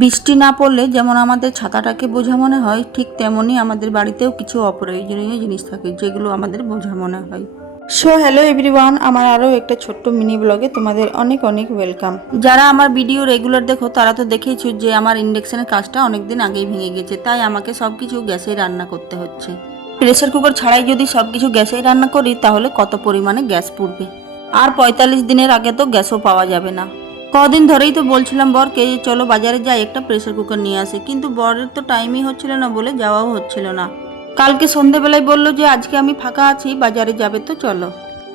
বৃষ্টি না পড়লে যেমন আমাদের ছাতাটাকে বোঝা মনে হয়, ঠিক তেমনই আমাদের বাড়িতেও কিছু অপ্রয়োজনীয় জিনিস থাকে যেগুলো আমাদের বোঝা মনে হয়। সো হ্যালো এভরিওয়ান, আমার আরও একটা ছোট্ট মিনি ব্লগে তোমাদের অনেক অনেক ওয়েলকাম। যারা আমার ভিডিও রেগুলার দেখো তারা তো দেখেইছো যে আমার ইন্ডাকশনের কাজটা অনেক দিন আগেই ভেঙে গেছে, তাই আমাকে সব কিছু গ্যাসেই রান্না করতে হচ্ছে। প্রেসার কুকার ছাড়াই যদি সব কিছু গ্যাসেই রান্না করি তাহলে কত পরিমাণে গ্যাস পুড়বে। আর 45 দিনের আগে তো গ্যাসও পাওয়া যাবে না। কদিন ধরেই তো বলছিলাম বরকে যে চলো বাজারে যাই একটা প্রেসার কুকার নিয়ে আসে, কিন্তু বরের তো টাইমই হচ্ছিল না বলে যাওয়াও হচ্ছিল না। কালকে সন্ধেবেলায় বললো যে আজকে আমি ফাঁকা আছি, বাজারে যাবে তো চলো।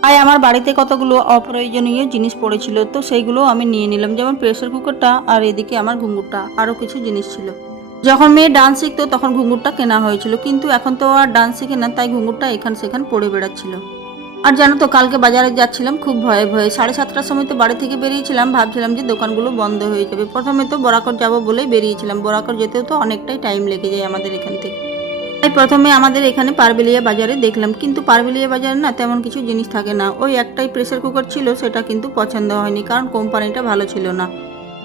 তাই আমার বাড়িতে কতগুলো অপ্রয়োজনীয় জিনিস পড়েছিল, তো সেইগুলো আমি নিয়ে নিলাম, যেমন প্রেসার কুকারটা আর এদিকে আমার ঘুঙুরটা, আরও কিছু জিনিস ছিল। যখন মেয়ে ডান্স শিখতো তখন ঘুঙুরটা কেনা হয়েছিল, কিন্তু এখন তো আর ডান্স শিখে না, তাই ঘুঙুরটা এখান সেখান পড়ে বেড়াচ্ছিল। আর জানো তো কালকে বাজারে যাচ্ছিলাম খুব ভয়ে ভয়ে, 7:30টার সময় তো বাড়ি থেকে বেরিয়েছিলাম, ভাবছিলাম যে দোকানগুলো বন্ধ হয়ে যাবে। প্রথমে তো বরাকর যাবো বলেই বেরিয়েছিলাম, বরাকর যেতেও তো অনেকটাই টাইম লেগে যায় আমাদের এখান থেকে। তাই প্রথমে আমাদের এখানে পারবেলিয়া বাজারে দেখলাম, কিন্তু পারবেলিয়া বাজারে না তেমন কিছু জিনিস থাকে না। ওই একটাই প্রেসার কুকার ছিল, সেটা কিন্তু পছন্দ হয়নি কারণ কোম্পানিটা ভালো ছিল না।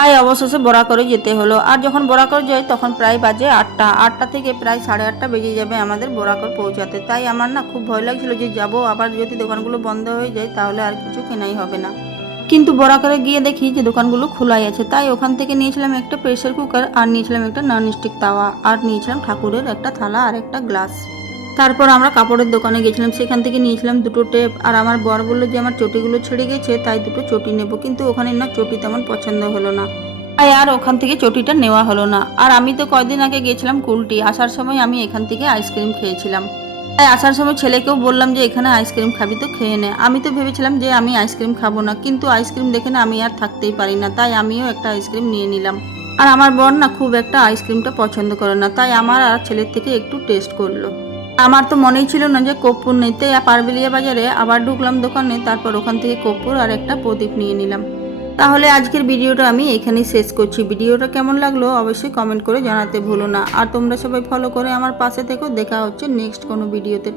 তাই অবশেষে বরাকরে যেতে হলো। আর যখন বরাকর যাই তখন প্রায় বাজে 8টা, 8টা থেকে প্রায় 8:30 বেজে যাবে আমাদের বরাকর পৌঁছাতে। তাই আমার না খুব ভয় লাগছিল যে যাব, আবার যদি দোকানগুলো বন্ধ হয়ে যায় তাহলে আর কিছু কেনাই হবে না। কিন্তু বরাকরে গিয়ে দেখি যে দোকানগুলো খোলাই আছে, তাই ওখান থেকে নিয়েছিলাম একটা প্রেসার কুকার, আর নিয়েছিলাম একটা ননস্টিক তাওয়া, আর নিয়েছিলাম ঠাকুরের একটা থালা আর একটা গ্লাস। তারপর আমরা কাপড়ের দোকানে গেছিলাম, সেখান থেকে নিয়েছিলাম দুটো টেপ। আর আমার বর বললো যে আমার চটিগুলো ছেড়ে গেছে, তাই দুটো চটি নেব, কিন্তু ওখানে না চটি তেমন পছন্দ হলো না, তাই আর ওখান থেকে চটিটা নেওয়া হলো না। আর আমি তো কয়দিন আগে গেছিলাম কুলটি, আসার সময় আমি এখান থেকে আইসক্রিম খেয়েছিলাম। তাই আসার সময় ছেলেকেও বললাম যে এখানে আইসক্রিম খাবি তো খেয়ে নে। আমি তো ভেবেছিলাম যে আমি আইসক্রিম খাবো না, কিন্তু আইসক্রিম দেখে না আমি আর থাকতেই পারি না, তাই আমিও একটা আইসক্রিম নিয়ে নিলাম। আর আমার বর না খুব একটা আইসক্রিমটা পছন্দ করে না, তাই আমার আর ছেলের থেকে একটু টেস্ট করলো। আমার তো মনেই ছিল না যে কর্পূর নিতে, পারবেলিয়া বাজারে আবার ঢুকলাম দোকানে, তারপর ওখান থেকে কর্পূর আর একটা প্রদীপ নিয়ে নিলাম। তাহলে আজকের ভিডিওটা আমি এখানেই শেষ করছি। ভিডিওটা কেমন লাগলো অবশ্যই কমেন্ট করে জানাতে ভুলো না। আর তোমরা সবাই ফলো করে আমার পাশে থেকো। দেখা হচ্ছে নেক্সট কোনো ভিডিওতে।